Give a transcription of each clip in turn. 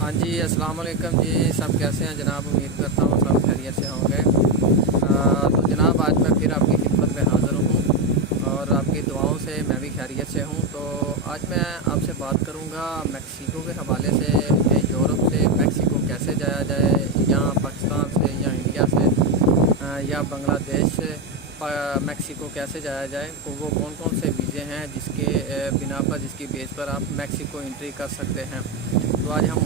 हाँ जी, अस्सलाम वालेकुम जी। सब कैसे हैं जनाब? उम्मीद करता हूँ सब खैरियत से होंगे। तो जनाब, आज मैं फिर आपकी खिदमत में हाज़िर हूँ और आपकी दुआओं से मैं भी खैरियत से हूँ। तो आज मैं आपसे बात करूँगा मैक्सिको के हवाले से कि यूरोप से मैक्सिको कैसे जाया जाए, या पाकिस्तान से या इंडिया से या बांग्लादेश से मैक्सिको कैसे जाया जाए। तो वो कौन कौन से वीज़े हैं जिसके बिना पर, जिसकी बेस पर आप मैक्सिको एंट्री कर सकते हैं। तो आज हम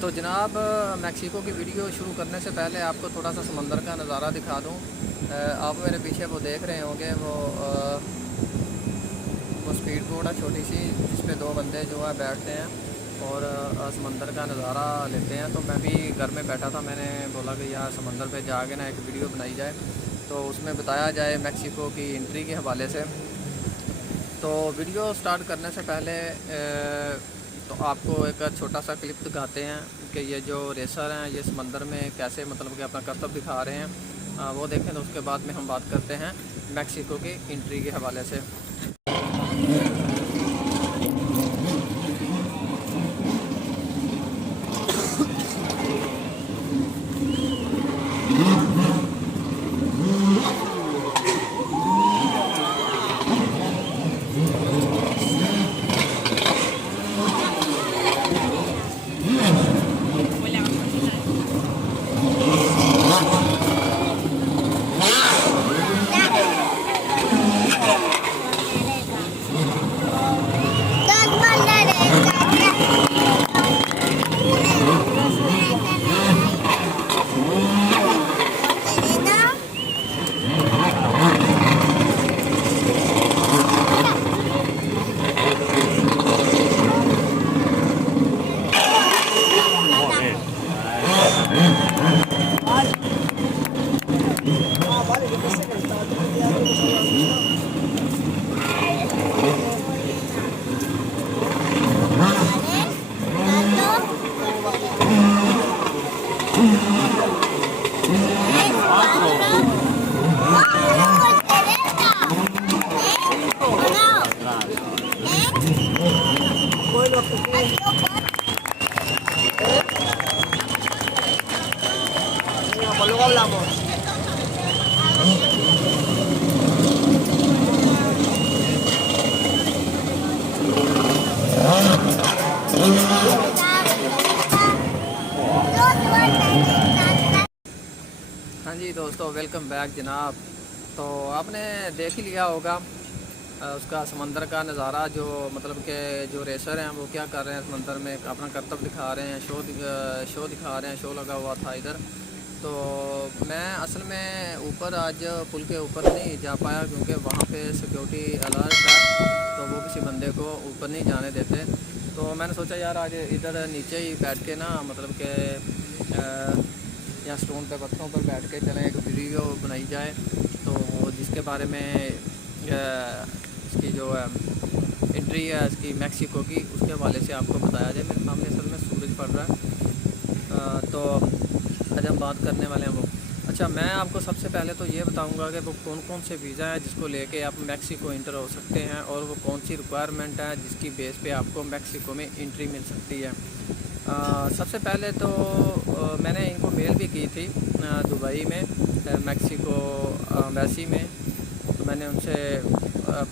तो जनाब, मैक्सिको की वीडियो शुरू करने से पहले आपको थोड़ा सा समंदर का नज़ारा दिखा दूँ। आप मेरे पीछे वो देख रहे होंगे, वो स्पीड बोट है छोटी सी, जिस पे दो बंदे जो है बैठते हैं और समंदर का नज़ारा लेते हैं। तो मैं भी घर में बैठा था, मैंने बोला कि यार समंदर पे जाके ना एक वीडियो बनाई जाए, तो उसमें बताया जाए मैक्सिको की एंट्री के हवाले से। तो वीडियो स्टार्ट करने से पहले तो आपको एक छोटा सा क्लिप दिखाते हैं कि ये जो रेसर हैं ये समंदर में कैसे मतलब कि अपना करतब दिखा रहे हैं। वो देखें, तो उसके बाद में हम बात करते हैं मैक्सिको की एंट्री के हवाले से। Luego hablamos. हाँ जी दोस्तों, वेलकम बैक जनाब। तो आपने देख ही लिया होगा उसका समंदर का नज़ारा, जो मतलब कि जो रेसर हैं वो क्या कर रहे हैं, समंदर में अपना करतब दिखा रहे हैं, शो दिखा रहे हैं। शो लगा हुआ था इधर। तो मैं असल में ऊपर आज पुल के ऊपर नहीं जा पाया, क्योंकि वहाँ पे सिक्योरिटी अलर्ट है, तो वो किसी बंदे को ऊपर नहीं जाने देते। तो मैंने सोचा यार आज इधर नीचे ही बैठ के ना, मतलब कि या स्टोन पे पत्थरों पर बैठ के चलें, एक वीडियो बनाई जाए। तो जिसके बारे में इसकी जो एंट्री है इसकी मैक्सिको की, उसके हवाले से आपको बताया जाए। मेरे सामने असल में सूरज पड़ रहा है। तो आज हम बात करने वाले हैं वो। अच्छा, मैं आपको सबसे पहले तो ये बताऊंगा कि वो कौन कौन से वीज़ा हैं जिसको लेके आप मैक्सिको इंटर हो सकते हैं, और वो कौन सी रिक्वायरमेंट है जिसकी बेस पे आपको मैक्सिको में एंट्री मिल सकती है। सबसे पहले तो मैंने इनको मेल भी की थी दुबई में, मैक्सिको एम्बेसी में। तो मैंने उनसे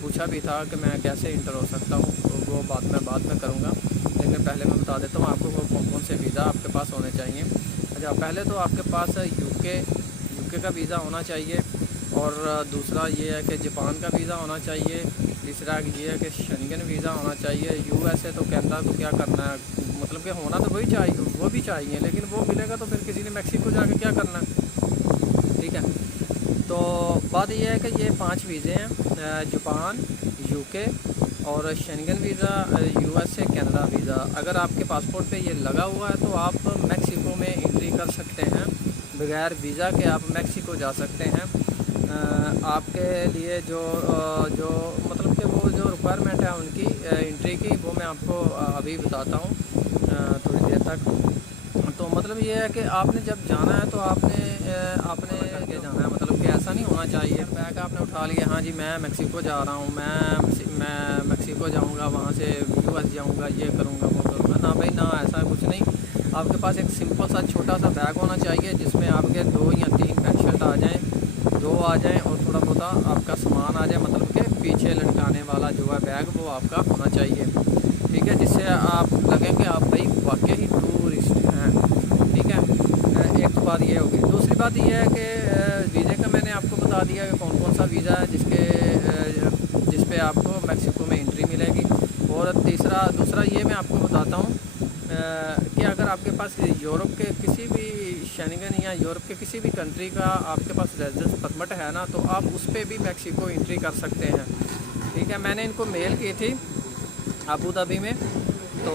पूछा भी था कि मैं कैसे इंटर हो सकता हूँ, तो वो बात मैं बाद में करूँगा। लेकिन पहले मैं बता देता हूँ आपको वो कौन कौन से वीज़ा आपके पास होने चाहिए। अच्छा, पहले तो आपके पास यूके का वीज़ा होना चाहिए, और दूसरा ये है कि जापान का वीज़ा होना चाहिए। तीसरा ये है कि शेंगन वीज़ा होना चाहिए। यूएसए तो कनाडा तो क्या करना है, मतलब कि होना तो वही चाहिए, वो भी चाहिए, लेकिन वो मिलेगा तो फिर किसी ने मैक्सिको जाके क्या करना है। ठीक है, तो बात यह है कि ये 5 वीज़े हैं, जापान, यूके और Schengen visa, USA, Canada visa. अगर आपके पासपोर्ट पे ये लगा हुआ है तो आप मैक्सिको में एंट्री कर सकते हैं, बगैर वीज़ा के आप मैक्सिको जा सकते हैं। आपके लिए जो मतलब कि वो जो रिक्वायरमेंट है उनकी एंट्री की, वो मैं आपको अभी बताता हूँ थोड़ी देर तक। तो मतलब ये है कि आपने जब जाना है तो आपने करके जाना है, मतलब कि ऐसा नहीं होना चाहिए बैग आपने उठा लिया, हाँ जी मैं मैक्सिको जा रहा हूँ, मैं मैक्सिको जाऊँगा, वहाँ से यूएस जाऊँगा, ये करूँगा वो करूँगा। ना भाई ना, ऐसा कुछ नहीं। आपके पास एक सिंपल सा छोटा सा बैग होना चाहिए जिसमें आपके 2 या 3 पैंट शर्ट आ जाएँ, 2 आ जाएँ और थोड़ा बहुत आपका सामान आ जाए, मतलब कि पीछे लटकाने वाला जो है बैग वो आपका होना चाहिए, ठीक है, जिससे आप लगेंगे आप भाई वाकई ही टूरिस्ट हैं, ठीक है। एक तो बात ये होगी। दूसरी बात ये है कि वीज़े का मैंने आपको बता दिया कि कौन कौन सा वीज़ा है जिस पे आपको मेक्सिको में एंट्री मिलेगी। और दूसरा ये मैं आपको बताता हूँ कि अगर आपके पास यूरोप के किसी भी शेंगन या यूरोप के किसी भी कंट्री का आपके पास रेजिडेंस परमिट है ना, तो आप उस पर भी मेक्सिको एंट्री कर सकते हैं, ठीक है। मैंने इनको मेल की थी अबू धाबी में, तो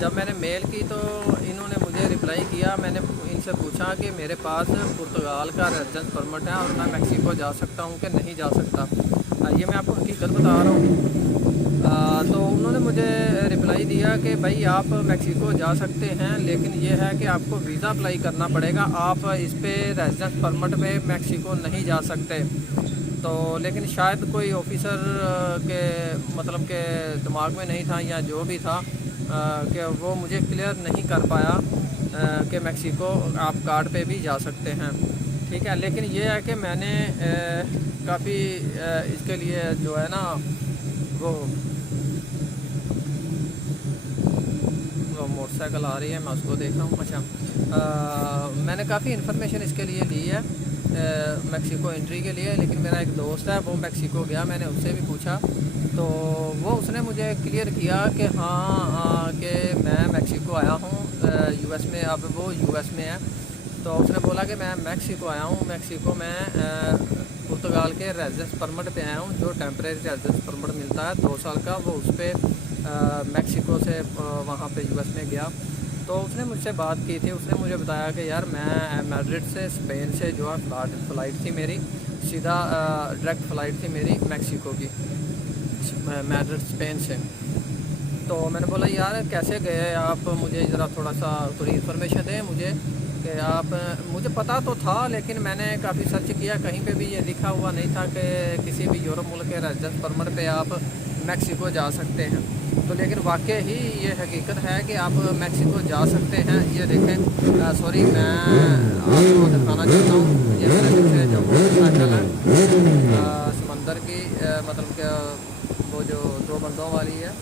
जब मैंने मेल की तो इन्होंने मुझे रिप्लाई किया। मैंने इनसे पूछा कि मेरे पास पुर्तगाल का रेजिडेंस परमिट है और मैं मेक्सिको जा सकता हूँ कि नहीं जा सकता। ये मैं आपको हकीकत बता रहा हूँ। तो उन्होंने मुझे रिप्लाई दिया कि भाई आप मेक्सिको जा सकते हैं, लेकिन ये है कि आपको वीज़ा अप्लाई करना पड़ेगा, आप इस पर रेजिडेंस परमिट पे मेक्सिको नहीं जा सकते। तो लेकिन शायद कोई ऑफिसर के मतलब के दिमाग में नहीं था या जो भी था कि वो मुझे क्लियर नहीं कर पाया कि मेक्सिको आप कार्ड पे भी जा सकते हैं, ठीक है। लेकिन ये है कि मैंने काफ़ी इसके लिए जो है ना वो मोटरसाइकिल आ रही है, मैं उसको देख रहा हूँ। अच्छा, मैंने काफ़ी इन्फॉर्मेशन इसके लिए ली है मेक्सिको एंट्री के लिए। लेकिन मेरा एक दोस्त है वो मेक्सिको गया, मैंने उससे भी पूछा तो उसने मुझे क्लियर किया कि हाँ कि मैं मेक्सिको आया हूँ यूएस में। अब वो यूएस में है, तो उसने बोला कि मैं मेक्सिको आया हूँ, मेक्सिको में पुर्तगाल के रेजिडेंस परमिट पे आया हूँ, जो टेम्परेरी रेजिडेंस परमिट मिलता है 2 साल का, वो उस पर मेक्सिको से वहाँ पे यूएस में गया। तो उसने मुझसे बात की थी, उसने मुझे बताया कि यार मैं मैड्रिड से स्पेन से जो है फ़्लाइट थी मेरी, सीधा डायरेक्ट फ़्लाइट थी मेरी मेक्सिको की, मैड्रिड स्पेन से। तो मैंने बोला यार कैसे गए आप, मुझे ज़रा थोड़ी इन्फॉर्मेशन दें मुझे कि आप, मुझे पता तो था लेकिन मैंने काफ़ी सर्च किया, कहीं पे भी ये लिखा हुआ नहीं था कि किसी भी यूरोप मुल्क के रेजिडेंस परमिट पे आप मेक्सिको जा सकते हैं। तो लेकिन वाकई ही ये हकीकत है कि आप मेक्सिको जा सकते हैं। ये देखें, सॉरी मैं आपको दिखाना चाहता हूँ, ये मेरे पीछे जो मोटरसाइकिल है समंदर की मतलब कि वो जो 2 बंदों वाली है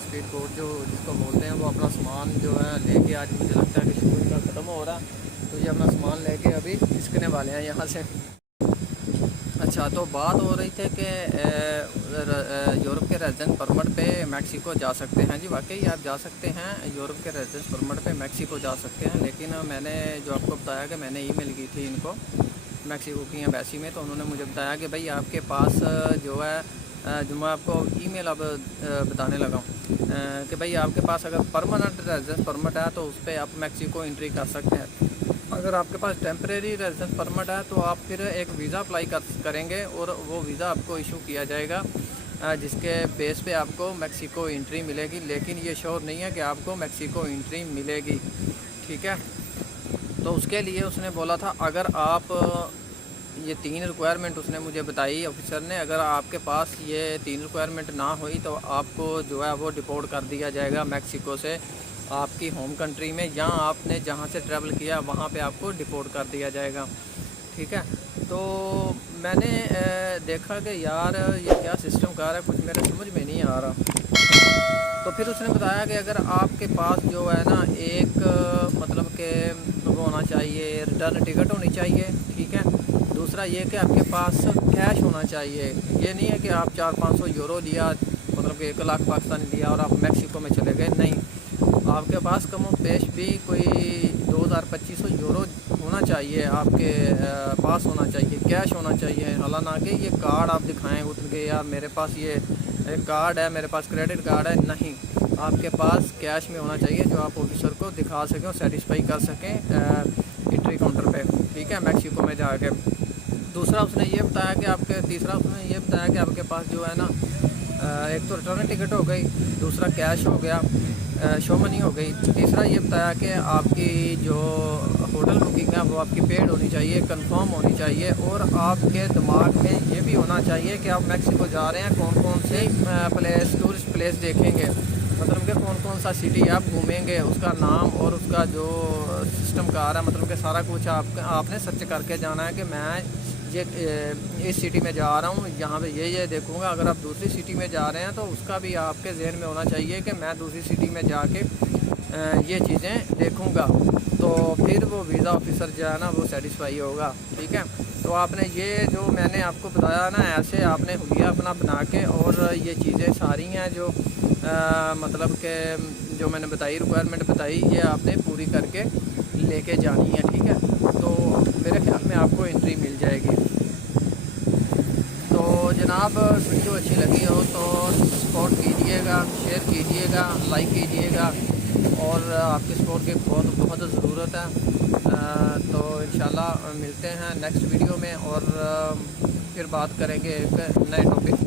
स्पीड बोट जो जिसको बोलते हैं, वो अपना सामान जो है लेके, आज मुझे लगता है कि शूटिंग का ख़त्म हो रहा है, तो ये अपना सामान लेके अभी खिसकने वाले हैं यहाँ से। अच्छा, तो बात हो रही थी कि यूरोप के रेजिडेंस परमिट पे मेक्सिको जा सकते हैं। जी वाकई आप जा सकते हैं, यूरोप के रेजिडेंस परमिट पे मेक्सिको जा सकते हैं। लेकिन मैंने जो आपको बताया कि मैंने ईमेल की थी इनको मेक्सिको की एम्बेसी में, तो उन्होंने मुझे बताया कि भाई आपके पास जो है जो मैं आपको ईमेल अब बताने लगा हूँ कि भाई आपके पास अगर परमानेंट रेजिडेंस परमिट है तो उस पर आप मेक्सिको एंट्री कर सकते हैं। अगर आपके पास टेम्परेरी रेजिडेंस परमिट है तो आप फिर एक वीज़ा अप्लाई करेंगे और वो वीज़ा आपको इशू किया जाएगा जिसके बेस पे आपको मेक्सिको एंट्री मिलेगी। लेकिन ये श्योर नहीं है कि आपको मेक्सिको एंट्री मिलेगी, ठीक है। तो उसके लिए उसने बोला था अगर आप ये 3 रिक्वायरमेंट उसने मुझे बताई ऑफिसर ने, अगर आपके पास ये 3 रिक्वायरमेंट ना हुई तो आपको जो है वो डिपोर्ट कर दिया जाएगा मेक्सिको से आपकी होम कंट्री में, या आपने जहाँ से ट्रैवल किया वहाँ पे आपको डिपोर्ट कर दिया जाएगा, ठीक है। तो मैंने देखा कि यार ये क्या सिस्टम कर रहा है, कुछ मेरे समझ में नहीं आ रहा। तो फिर उसने बताया कि अगर आपके पास जो है ना एक मतलब के वो होना चाहिए, रिटर्न टिकट होनी चाहिए, ठीक है। दूसरा ये कि आपके पास कैश होना चाहिए, ये नहीं है कि आप 400-500 यूरो लिया, मतलब कि 1 लाख पाकिस्तानी लिया और आप मेक्सिको में चले गए, नहीं, आपके पास कम पेश भी कोई 2000-2500 यूरो होना चाहिए, आपके पास होना चाहिए, कैश होना चाहिए। हालांकि ये कार्ड आप दिखाएं उठ के यार मेरे पास ये एक कार्ड है, मेरे पास क्रेडिट कार्ड है, नहीं, आपके पास कैश में होना चाहिए जो आप ऑफिसर को दिखा सकें और सेटिस्फाई कर सकें एंट्री काउंटर पे, ठीक है, मेक्सिको में जाके। दूसरा उसने ये बताया कि आपके तीसरा उसने ये बताया कि आपके पास जो है ना एक तो रिटर्न टिकट हो गई, दूसरा कैश हो गया, शो मनी हो गई, तीसरा ये बताया कि आपकी जो होटल बुकिंग है वो आपकी पेड होनी चाहिए, कंफर्म होनी चाहिए, और आपके दिमाग में ये भी होना चाहिए कि आप मेक्सिको जा रहे हैं कौन कौन से प्लेस टूरिस्ट प्लेस देखेंगे। मतलब कि कौन कौन सा सिटी आप घूमेंगे, उसका नाम और उसका जो सिस्टम का आ रहा है, मतलब कि सारा कुछ आपने सर्च करके जाना है कि मैं ये इस सिटी में जा रहा हूँ, यहाँ पे ये देखूँगा। अगर आप दूसरी सिटी में जा रहे हैं तो उसका भी आपके जहन में होना चाहिए कि मैं दूसरी सिटी में जाके ये चीज़ें देखूँगा, तो फिर वो वीज़ा ऑफिसर जो है ना वो सेटिस्फाई होगा। ठीक है, तो आपने ये जो मैंने आपको बताया ना, ऐसे आपने हुलिया अपना बना के और ये चीज़ें सारी हैं जो मतलब कि जो मैंने बताई, रिक्वायरमेंट बताई, ये आपने पूरी करके लेके जानी है। ठीक है, तो मेरे ख्याल में आपको एंट्री मिल जाएगी। तो जनाब, वीडियो अच्छी लगी हो तो सपोर्ट कीजिएगा, शेयर कीजिएगा, लाइक कीजिएगा, और आपके सपोर्ट की बहुत बहुत ज़रूरत है। तो इंशाल्लाह मिलते हैं नेक्स्ट वीडियो में, और फिर बात करेंगे एक नए टॉपिक पे।